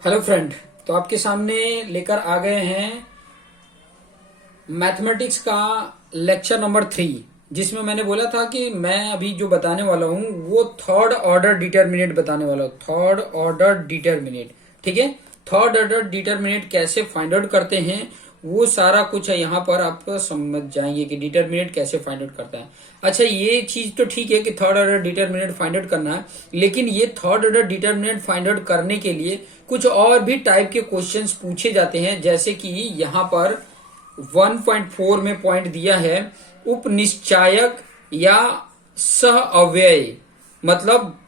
Hello friend. तो आपके सामने लेकर आ गए हैं मैथमेटिक्स का लेक्चर नंबर 3, जिसमें मैंने बोला था कि मैं अभी जो बताने वाला हूं वो थर्ड ऑर्डर डिटरमिनेट बताने वाला हूं। थर्ड ऑर्डर डिटरमिनेट, ठीक है। थर्ड ऑर्डर डिटरमिनेट कैसे फाइंड आउट करते हैं वो सारा कुछ है, यहाँ पर आप समझ जाएंगे कि डिटरमिनेट कैसे फाइंड आउट करता है। अच्छा, ये चीज तो ठीक है कि third order determinate find out करना है, लेकिन ये third order determinate find out करने के लिए कुछ और भी टाइप के क्वेश्चंस पूछे जाते हैं। जैसे कि यहाँ पर 1.4 में पॉइंट दिया है, उपनिश्चायक या सह अव्यय। मतलब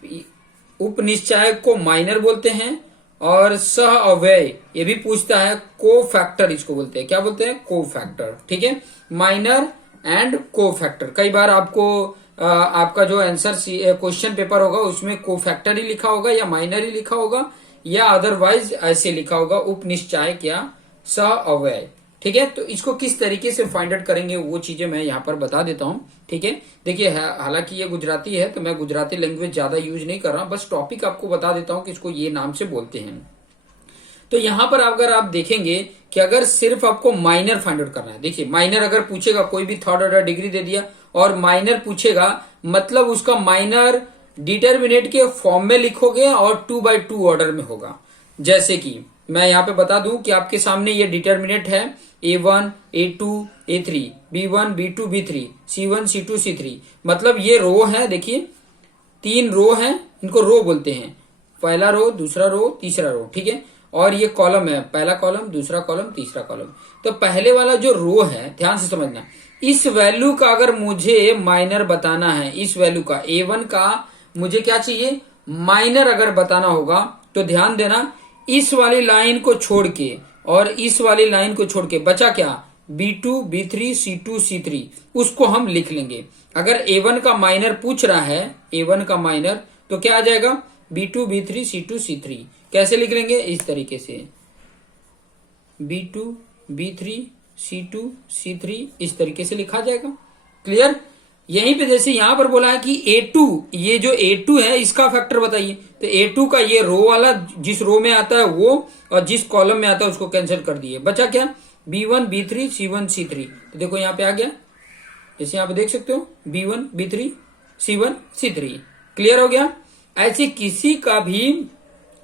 उपनिश्चायक को माइनर बोलते हैं और सह अव्यय ये भी पूछता है, को फैक्टर इसको बोलते हैं। क्या बोलते हैं? को फैक्टर, ठीक है। माइनर एंड को फैक्टर। कई बार आपको आपका जो आंसर क्वेश्चन पेपर होगा उसमें को फैक्टर ही लिखा होगा या माइनर ही लिखा होगा या अदरवाइज ऐसे लिखा होगा, उपनिश्चायक या सह अव्यय, ठीक है। तो इसको किस तरीके से फाइंड आउट करेंगे वो चीजें मैं यहाँ पर बता देता हूँ, ठीक है। देखिए, हालांकि ये गुजराती है तो मैं गुजराती लैंग्वेज ज्यादा यूज नहीं कर रहा, बस टॉपिक आपको बता देता हूँ कि इसको ये नाम से बोलते हैं। तो यहाँ पर अगर आप देखेंगे कि अगर सिर्फ आपको माइनर फाइंड आउट करना है, देखिए माइनर अगर पूछेगा, कोई भी थर्ड ऑर्डर डिग्री दे दिया और माइनर पूछेगा, मतलब उसका माइनर डिटरमिनेट के फॉर्म में लिखोगे और 2/2 ऑर्डर में होगा। जैसे कि मैं यहाँ पे बता दूं कि आपके सामने ये डिटरमिनेट है A1, A2, A3, B1, B2, B3, C1, C2, C3। मतलब ये रो है, देखिए 3 रो हैं, इनको रो बोलते हैं। पहला रो, दूसरा रो, तीसरा रो, ठीक है। और ये कॉलम है, पहला कॉलम, दूसरा कॉलम, तीसरा कॉलम। तो पहले वाला जो रो है, ध्यान से समझना, इस वैल्यू का अगर मुझे माइनर बताना है, इस वैल्यू का A1 का मुझे क्या चाहिए, माइनर अगर बताना होगा, तो ध्यान देना, इस वाली लाइन को छोड़ के और इस वाली लाइन को छोड़ के बचा क्या, B2, B3, C2, C3, उसको हम लिख लेंगे। अगर A1 का माइनर पूछ रहा है, A1 का माइनर, तो क्या आ जाएगा, B2, B3, C2, C3। कैसे लिख लेंगे, इस तरीके से, B2, B3, C2, C3, इस तरीके से लिखा जाएगा। क्लियर? यहीं पे जैसे यहां पर बोला है कि A2, ये जो A2 है इसका फैक्टर बताइए, तो A2 का ये रो वाला जिस रो में आता है वो, और जिस कॉलम में आता है उसको कैंसिल कर दिए, बचा क्या, B1, B3, C1, C3। तो देखो यहाँ पे आ गया, जैसे यहाँ पे देख सकते हो, B1, B3, C1, C3। Clear हो गया? ऐसे किसी का भी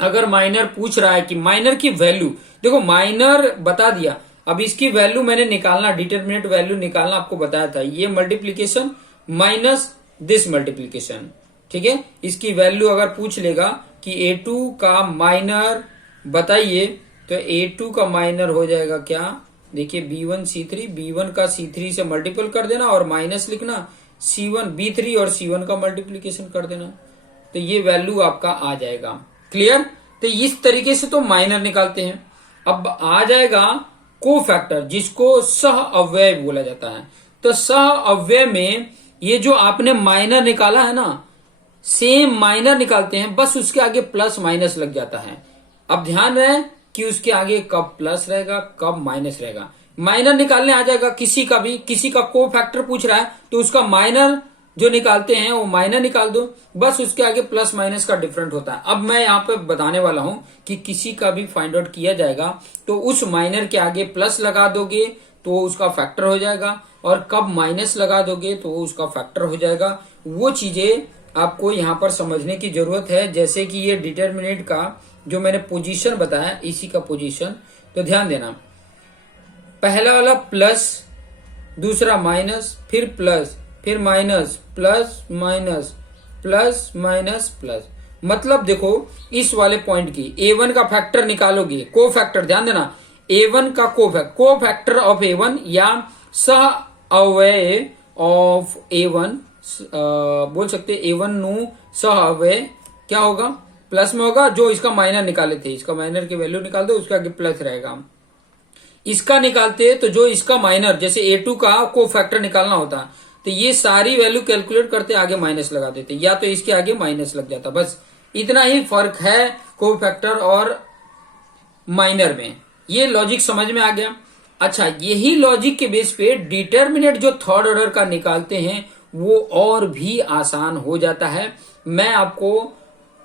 अगर माइनर पूछ रहा है कि माइनर की वैल्यू, देखो माइनर बता दिया, अब इसकी वैल्यू मैंने निकालना, डिटरमिनेट वैल्यू निकालना आपको बताया था, ये मल्टीप्लीकेशन माइनस दिस मल्टीप्लीकेशन, ठीक है। इसकी वैल्यू अगर पूछ लेगा कि A2 का माइनर बताइए, तो A2 का माइनर हो जाएगा क्या, देखिए B1, C3, B1 का C3 से मल्टीपल कर देना और माइनस लिखना, C1, B3 और C1 का मल्टीप्लीकेशन कर देना, तो ये वैल्यू आपका आ जाएगा। क्लियर? तो इस तरीके से तो माइनर निकालते हैं। अब आ जाएगा को फैक्टर, जिसको सह अव्यय बोला जाता है। तो सह अव्यय में ये जो आपने माइनर निकाला है ना, सेम माइनर निकालते हैं, बस उसके आगे प्लस माइनस लग जाता है। अब ध्यान रहे कि उसके आगे कब प्लस रहेगा कब माइनस रहेगा। माइनर निकालने आ जाएगा किसी का भी, किसी का को फैक्टर पूछ रहा है तो उसका माइनर जो निकालते हैं वो माइनर निकाल दो, बस उसके आगे प्लस माइनस का डिफरेंट होता है। अब मैं यहाँ पे बताने वाला हूं कि किसी का भी फाइंड आउट किया जाएगा तो उस माइनर के आगे प्लस लगा दोगे तो उसका फैक्टर हो जाएगा, और कब माइनस लगा दोगे तो उसका फैक्टर हो जाएगा। वो चीजें आपको यहाँ पर समझने की जरूरत है। जैसे कि ये डिटरमिनेट का जो मैंने पोजीशन बताया, इसी का पोजीशन, तो ध्यान देना, पहला वाला प्लस, दूसरा माइनस, फिर प्लस, फिर minus, plus minus, plus minus plus. मतलब देखो इस वाले पॉइंट की A1 का फैक्टर निकालोगे, को फैक्टर, ध्यान देना, A1 का को फैक्टर ऑफ A1 या सह अव्यय ऑफ A1 बोल सकते, A1 नु सह अव्यय क्या होगा, प्लस में होगा। जो इसका माइनर निकाले थे, इसका माइनर की वैल्यू निकाल दो, उसके आगे प्लस रहेगा। इसका निकालते तो जो इसका माइनर, जैसे A2 का को फैक्टर निकालना होता, तो ये सारी वैल्यू कैलकुलेट करते आगे माइनस लगा देते, या तो इसके आगे माइनस लग जाता। बस इतना ही फर्क है को फैक्टर और माइनर में। ये लॉजिक समझ में आ गया? अच्छा, यही लॉजिक के बेस पे डिटरमिनेट जो थर्ड ऑर्डर का निकालते हैं वो और भी आसान हो जाता है। मैं आपको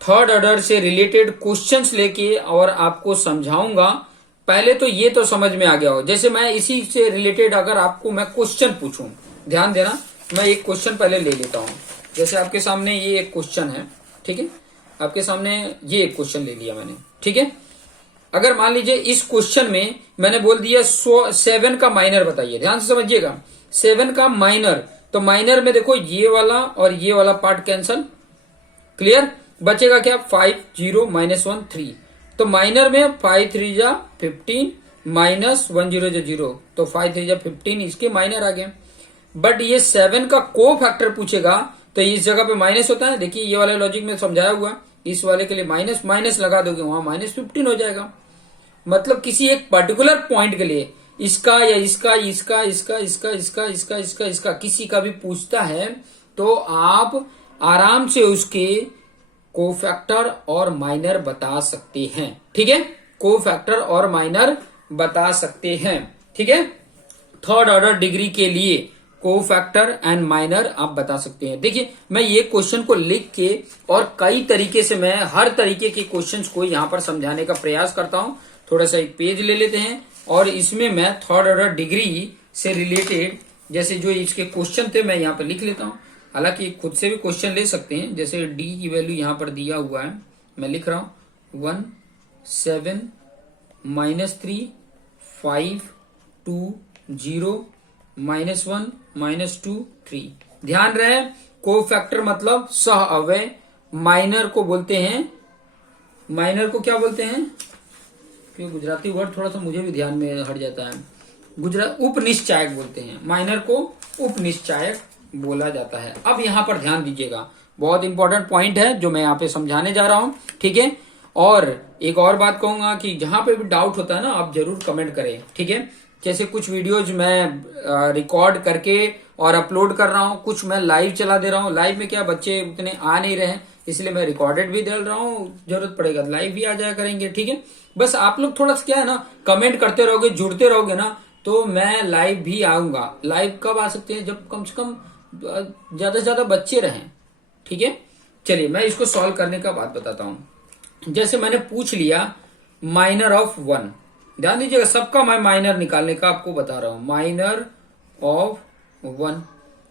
थर्ड ऑर्डर से रिलेटेड क्वेश्चंस लेके और आपको समझाऊंगा। पहले तो ये तो समझ में आ गया हो, जैसे मैं इसी से रिलेटेड अगर आपको मैं क्वेश्चन पूछूं, ध्यान देना, मैं एक क्वेश्चन पहले ले लेता हूं। जैसे आपके सामने ये एक क्वेश्चन है, ठीक है, आपके सामने ये एक क्वेश्चन ले लिया मैंने, ठीक है। अगर मान लीजिए इस क्वेश्चन में मैंने बोल दिया 7 का माइनर बताइए, ध्यान से समझिएगा, 7 का माइनर, तो माइनर में देखो ये वाला और ये वाला पार्ट कैंसल, क्लियर, बचेगा क्या 5 0 -1 3, तो माइनर में 5 3 जा 15 माइनस 1 0 जा 0, तो 5 3 जा 15 इसके माइनर आ गए। बट ये 7 का को फैक्टर पूछेगा तो इस जगह पे माइनस होता है, देखिए ये वाले लॉजिक में समझाया हुआ, इस वाले के लिए माइनस माइनस लगा दोगे वहां -15 हो जाएगा। मतलब किसी एक पर्टिकुलर पॉइंट के लिए इसका या इसका इसका इसका इसका इसका इसका इसका इसका किसी का भी पूछता है तो आप आराम से उसके कोफैक्टर और माइनर बता सकते हैं, ठीक है, कोफैक्टर और माइनर बता सकते हैं, ठीक है। थर्ड ऑर्डर डिग्री के लिए कोफैक्टर एंड माइनर आप बता सकते हैं। देखिए मैं ये क्वेश्चन को लिख के और कई तरीके से मैं हर तरीके के क्वेश्चंस को यहां पर समझाने का प्रयास करता हूं। थोड़ा सा एक पेज ले लेते हैं और इसमें मैं थर्ड ऑर्डर डिग्री से रिलेटेड जैसे जो इसके क्वेश्चन थे मैं यहाँ पर लिख लेता हूँ। हालांकि खुद से भी क्वेश्चन ले सकते हैं, जैसे डी की वैल्यू यहाँ पर दिया हुआ है, मैं लिख रहा हूं 1 7 -3 5 2 0 -1 -2 3। ध्यान रहे कोफैक्टर मतलब सह अवयव, माइनर को बोलते हैं, माइनर को क्या बोलते हैं, क्योंकि गुजराती वर्ड थोड़ा सा मुझे भी ध्यान में हट जाता है, उपनिश्चायक बोलते हैं, माइनर को उपनिश्चायक बोला जाता है। अब यहाँ पर ध्यान दीजिएगा, बहुत इंपॉर्टेंट पॉइंट है जो मैं यहाँ पे समझाने जा रहा हूँ, ठीक है। और एक और बात कहूंगा कि जहां पे भी डाउट होता है ना आप जरूर कमेंट करें, ठीक है। जैसे कुछ वीडियोज मैं रिकॉर्ड करके और अपलोड कर रहा हूँ, कुछ मैं लाइव चला दे रहा हूँ, लाइव में क्या बच्चे उतने आ नहीं रहे इसलिए मैं रिकॉर्डेड भी डाल रहा हूँ, जरूरत पड़ेगा लाइव भी आ जाया करेंगे, ठीक है। बस आप लोग थोड़ा सा क्या है ना कमेंट करते रहोगे, जुड़ते रहोगे ना, तो मैं लाइव भी आऊंगा। लाइव कब आ सकते हैं, जब कम से कम ज्यादा से ज्यादा बच्चे रहें, ठीक है। चलिए मैं इसको सॉल्व करने का बात बताता हूं। जैसे मैंने पूछ लिया माइनर ऑफ 1, ध्यान दीजिएगा सबका मैं माइनर निकालने का आपको बता रहा हूं, माइनर ऑफ 1,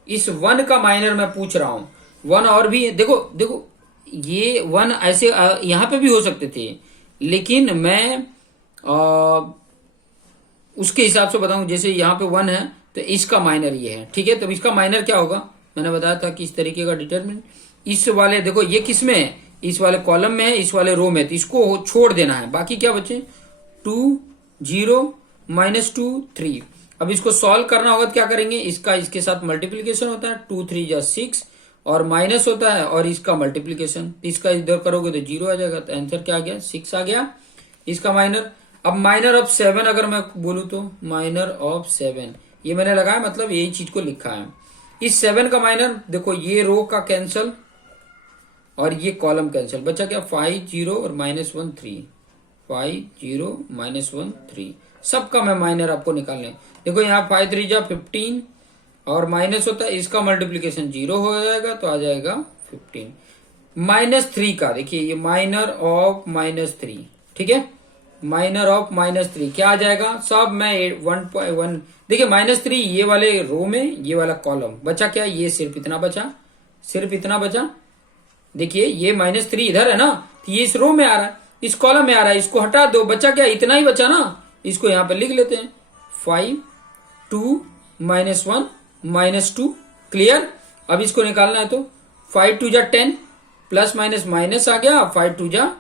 इस 1 का माइनर मैं पूछ रहा हूं। 1 और भी देखो देखो ये 1 ऐसे यहां पे भी हो सकते थे, लेकिन मैं उसके हिसाब से बताऊं, जैसे यहाँ पे 1 है तो इसका माइनर ये है, ठीक है। तो इसका माइनर क्या होगा, मैंने बताया था कि इस तरीके का डिटरमिनेंट, इस वाले देखो ये किस में है, इस वाले कॉलम में है, इस वाले रो में, तो इसको छोड़ देना है, बाकी क्या बचे 2 0 -2 3। अब इसको सॉल्व करना होगा तो क्या करेंगे, इसका इसके साथ मल्टीप्लीकेशन होता है, 2 3 जा 6 और माइनस होता है और इसका मल्टीप्लीकेशन, इसका इधर करोगे तो 0 आ जाएगा, तो आंसर क्या आ गया 6 आ गया इसका माइनर। अब माइनर ऑफ 7 अगर मैं बोलूं तो माइनर ऑफ 7 ये मैंने लगाया, मतलब यही चीज को लिखा है। इस 7 का माइनर देखो ये रो का कैंसल और ये कॉलम कैंसल, बचा क्या 5 0 और -1 3, 5 0 -1 3, सबका मैं माइनर आपको निकालने। देखो यहाँ 5 3 जा 15 और माइनस होता है, इसका मल्टीप्लीकेशन 0 हो जाएगा तो आ जाएगा 15। -3 का देखिए ये माइनर ऑफ -3, ठीक है, माइनर ऑफ -3 क्या आ जाएगा, सब मैं 1.1 देखिए -3 ये वाले रो में, ये वाला कॉलम बचा क्या, ये सिर्फ इतना बचा, सिर्फ इतना बचा, देखिए ये -3 इधर है ना, तो ये इस रो में आ रहा है, इस कॉलम में आ रहा है, इसको हटा दो, बचा क्या इतना ही बचा ना, इसको यहां पर लिख लेते हैं 5 2 -1 -2, क्लियर। अब इसको निकालना है तो 5 2 जा 10 प्लस माइनस माइनस आ गया, 5 2 जा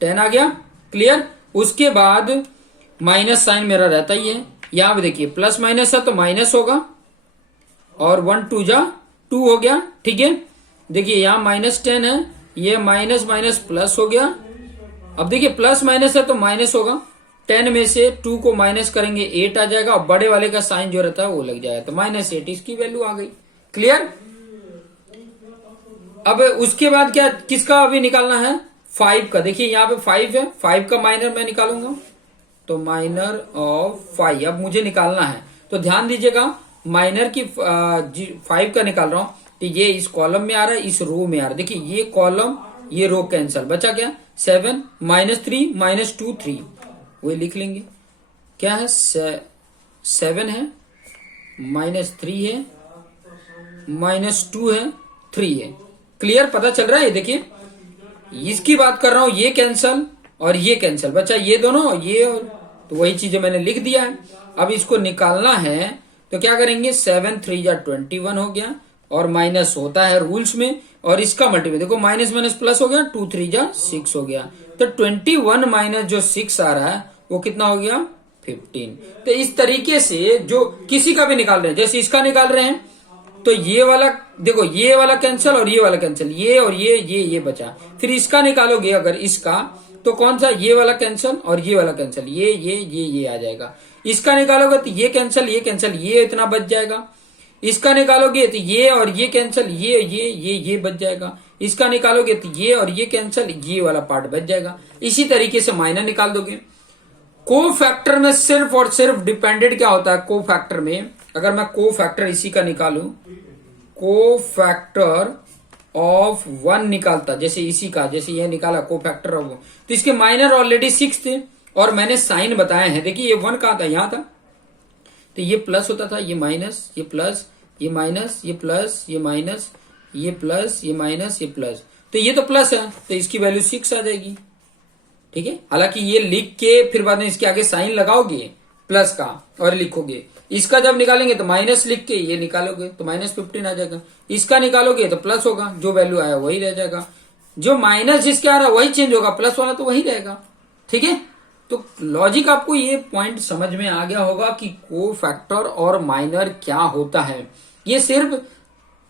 10 आ गया, क्लियर। उसके बाद माइनस साइन मेरा रहता ही है, यहां पे देखिए प्लस माइनस है तो माइनस होगा और 1 2 जा 2 हो गया, ठीक है। देखिए यहां -10 है, ये माइनस माइनस प्लस हो गया। अब देखिए प्लस माइनस है तो माइनस होगा, 10 में से 2 को माइनस करेंगे 8 आ जाएगा और बड़े वाले का साइन जो रहता है वो लग जाएगा, तो -8 इसकी वैल्यू आ गई, क्लियर। अब उसके बाद क्या किसका अभी निकालना है 5 का, देखिए यहाँ पे 5 है, 5 का माइनर मैं निकालूंगा, तो माइनर ऑफ 5 अब मुझे निकालना है। तो ध्यान दीजिएगा माइनर की 5 का निकाल रहा हूं, तो ये इस कॉलम में आ रहा है, इस रो में आ रहा है, देखिए ये कॉलम ये रो कैंसल, बचा क्या 7 -3 -2 3, वही लिख लेंगे। क्या है 7 है -3 है -2 है 3 है। क्लियर, पता चल रहा है। देखिए इसकी बात कर रहा हूं, ये कैंसल और ये कैंसल, बच्चा ये दोनों, ये और, तो वही चीजें मैंने लिख दिया है। अब इसको निकालना है तो क्या करेंगे 7 3 जा 21 हो गया, और माइनस होता है रूल्स में, और इसका मल्टीप्लाई देखो माइनस माइनस प्लस हो गया, 2 3 जा 6 हो गया। तो 21 माइनस जो 6 आ रहा है वो कितना हो गया 15। तो इस तरीके से जो किसी का भी निकाल रहे हैं, जैसे इसका निकाल रहे हैं तो ये वाला देखो, ये वाला कैंसिल और ये वाला कैंसिल, ये और ये बचा। फिर इसका निकालोगे अगर इसका, तो कौन सा, ये वाला कैंसिल और ये वाला कैंसिल, ये आ जाएगा। इसका निकालोगे तो ये कैंसिल ये इतना बच जाएगा। इसका निकालोगे तो ये और ये कैंसिल, ये बच जाएगा। इसका निकालोगे तो ये और ये कैंसिल, ये वाला पार्ट बच जाएगा। इसी तरीके से माइनर निकाल दोगे। को फैक्टर में सिर्फ और सिर्फ डिपेंडेंट क्या होता है, को फैक्टर में अगर मैं को फैक्टर इसी का निकालूं, को फैक्टर ऑफ 1 निकालता, जैसे इसी का, जैसे ये निकाला को फैक्टर ऑफ 1, तो इसके माइनर ऑलरेडी 6 थे और मैंने साइन बताए हैं। देखिए ये 1 कहां था, यहां था, तो ये प्लस होता था, ये माइनस, ये प्लस, ये माइनस, ये प्लस, ये माइनस, ये प्लस, ये माइनस, ये प्लस, तो ये तो प्लस है तो इसकी वैल्यू 6 आ जाएगी। ठीक है, हालांकि ये लिख के फिर बाद में इसके आगे साइन लगाओगे प्लस का और लिखोगे। इसका जब निकालेंगे तो माइनस लिख के ये निकालोगे तो -15 आ जाएगा। इसका निकालोगे तो प्लस होगा, जो वैल्यू आया वही रह जाएगा। जो माइनस जिसके आ रहा है वही चेंज होगा, प्लस वाला तो वही रहेगा। ठीक है, तो लॉजिक आपको ये पॉइंट समझ में आ गया होगा कि को फैक्टर और माइनर क्या होता है। ये सिर्फ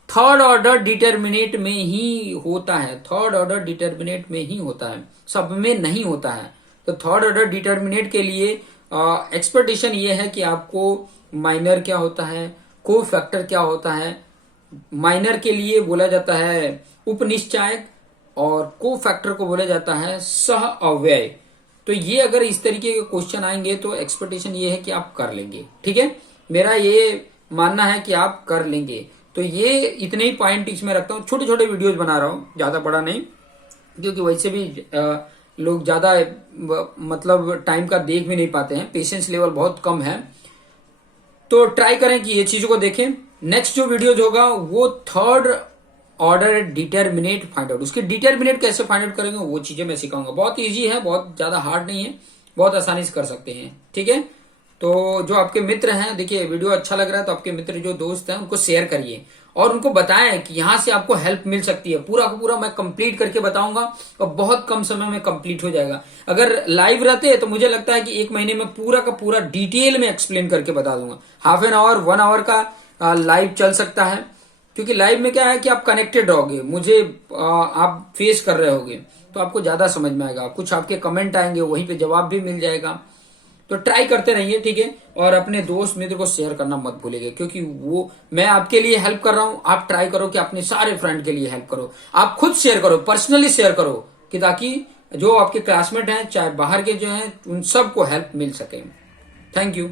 थर्ड ऑर्डर डिटर्मिनेट में ही होता है, थर्ड ऑर्डर डिटर्मिनेट में ही होता है, सब में नहीं होता है। तो थर्ड ऑर्डर डिटर्मिनेट के लिए एक्सपेक्टेशन ये है कि आपको माइनर क्या होता है, को फैक्टर क्या होता है। माइनर के लिए बोला जाता है उपनिश्चायक और को फैक्टर को बोला जाता है सह अव्यय। तो ये अगर इस तरीके के क्वेश्चन आएंगे तो एक्सपेक्टेशन ये है कि आप कर लेंगे। ठीक है, मेरा ये मानना है कि आप कर लेंगे। तो ये इतने ही पॉइंट इसमें रखता हूँ, छोटे छोटे वीडियोज बना रहा हूँ, ज्यादा बड़ा नहीं, क्योंकि वैसे भी लोग ज्यादा मतलब टाइम का देख भी नहीं पाते हैं, पेशेंस लेवल बहुत कम है। तो ट्राई करें कि ये चीजों को देखें। नेक्स्ट जो वीडियोज होगा वो third order determinate find out, उसके डिटर्मिनेट कैसे फाइंड आउट करेंगे वो चीजें मैं सिखाऊंगा। बहुत इजी है, बहुत ज्यादा हार्ड नहीं है, बहुत आसानी से कर सकते हैं। ठीक है, तो जो आपके मित्र हैं, देखिए वीडियो अच्छा लग रहा है तो आपके मित्र जो दोस्त हैं उनको शेयर करिए और उनको बताएं कि यहां से आपको हेल्प मिल सकती है। पूरा का पूरा मैं कंप्लीट करके बताऊंगा और बहुत कम समय में कंप्लीट हो जाएगा। अगर लाइव रहते हैं तो मुझे लगता है कि 1 महीने में पूरा का पूरा डिटेल में एक्सप्लेन करके बता दूंगा। हाफ एन आवर 1 आवर का लाइव चल सकता है, क्योंकि लाइव में क्या है कि आप कनेक्टेड रहोगे, मुझे आप फेस कर रहे होगे तो आपको ज्यादा समझ में आएगा। कुछ आपके कमेंट आएंगे, वहीं पे जवाब भी मिल जाएगा। तो ट्राई करते रहिए। ठीक है, और अपने दोस्त मित्र को शेयर करना मत भूलिएगा, क्योंकि वो मैं आपके लिए हेल्प कर रहा हूं। आप ट्राई करो कि अपने सारे फ्रेंड के लिए हेल्प करो, आप खुद शेयर करो, पर्सनली शेयर करो, कि ताकि जो आपके क्लासमेट हैं चाहे बाहर के जो हैं उन सबको हेल्प मिल सके। Thank you.